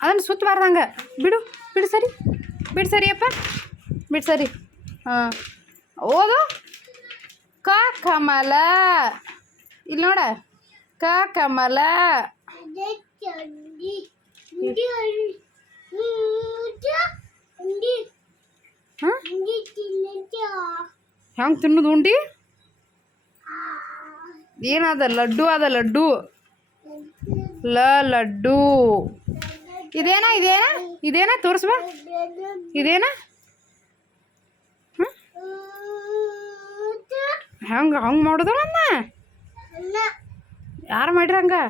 ಅದನ್ನು ಸುತ್ತಬಾರ್ದಂಗೆ ಬಿಡು ಬಿಡು ಸರಿ ಬಿಡು ಸರಿಯಪ್ಪ ಬಿಡು ಸರಿ ಹಾಂ ಓದು ಕ ಕಮಲ ಇಲ್ಲಿ ನೋಡ ಕ ಕಮಲ ಹೆಂಗೆ ತಿನ್ನೋದು ಉಂಡಿ ಏನದ ಲಡ್ಡು ಅದ ಲಡ್ಡು ಲಡ್ಡು ಇದೇನಾ ಇದೇನಾ ಇದೇನಾ ತೋರಿಸ್ಬಾ ಇದೇನಾ ಹೆಂಗೆ ಹಂಗೆ ಮಾಡೋದು ನನ್ನ ಯಾರು ಮಾಡ್ರಿ ಹಂಗೆ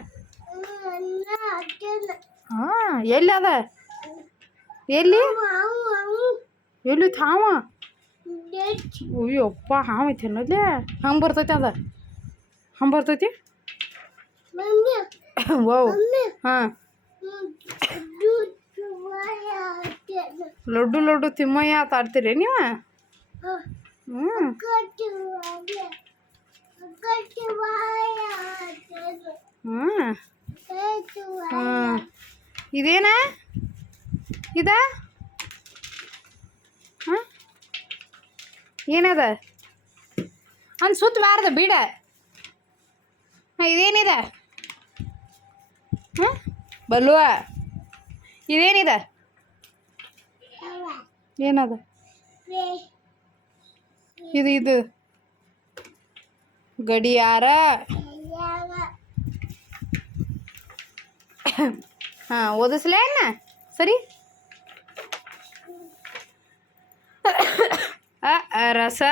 ಹಾಂ ಎಲ್ಲಿ ಅದ ಎಲ್ಲಿ ಎಲ್ಲಿ ಹಾವ ಅಯ್ಯಪ್ಪ ಹಾವ ಐತಿ ಅನ್ನೋದ್ಲೆ ಹಂಗೆ ಬರ್ತೈತಿ ಅದ ಹಂಗೆ ಬರ್ತೈತಿ ವೌ ಹಾಂ ಲಡ್ಡು ಲಡ್ಡು ತಿಮ್ಮಯ್ಯ ಆಟ ಆಡ್ತೀರಿ ನೀವು ಹ್ಞೂ ಹ್ಞೂ ಹಾಂ ಇದೇನಾ ಇದ ಹಾಂ ಏನದ ಅಂದ್ ಸುತ್ತಬಾರ್ದು ಬಿಡ ಹಾಂ ಇದೇನಿದೆ ಹಾಂ ಬಲ್ವ ಇದೇನಿದೆ ಏನದ ಇದು ಇದು ಗಡಿಯಾರ ಹಾಂ ಓದಿಸ್ಲೇ ಅಣ್ಣ ಸರಿ ರಸ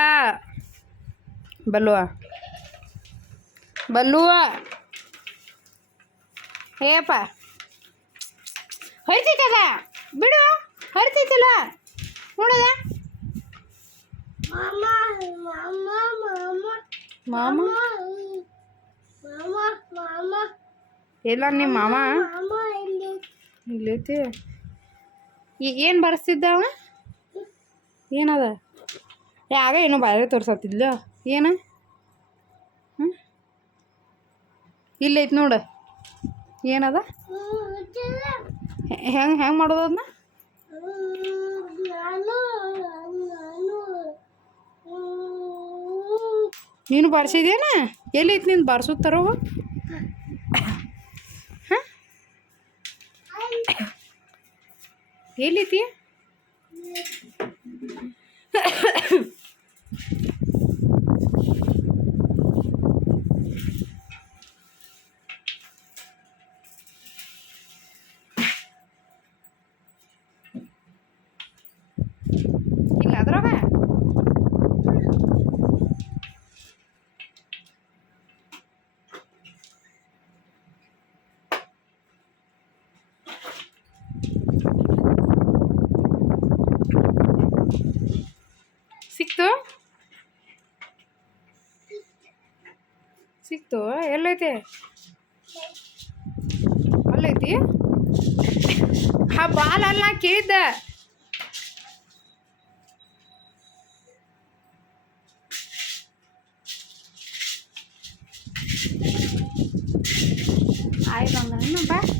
ಬಲ್ವ ಬಲ್ಲುವ ಏಪ್ಪ ಹೊರಿತೈತದ ಬಿಡು ಹೊರಿತೈತಲ್ಲ ನೋಡದ ಮಾಮ ಎಲ್ಲ ನಿಮ್ಮ ಮಾಮ ಇಲ್ಲೈತಿ ಏನು ಬರೆಸ್ತಿದ್ದವ ಏನದ ಯಾಗ ಏನೋ ಬೇರೆ ತೋರ್ಸತ್ತಿದ್ಲ ಏನು ಹ್ಞೂ ಇಲ್ಲೈತಿ ನೋಡು ಏನದ ಹೆಂಗೆ ಹೆಂಗೆ ಮಾಡೋದು ಅದನ್ನ ನೀನು ಬಾರಿಸಿದೇನ ಎಲ್ಲೈತಿ ನೀನು ಬಾರಿಸೋದು ತರೋವ ಹಾಂ ಎಲ್ಲೈತಿ ಇಲ್ಲ ಅದ್ರಾಗ ಸಿಕ್ತು ಸಿಕ್ತು ಎಲ್ಲೈತಿ ಅಲ್ಲೈತಿ ಬಾಲಲ್ಲ ಕೇಳಿದ್ದ ಆಯ್ತು ಅಂದ್ರೆ ಬಾ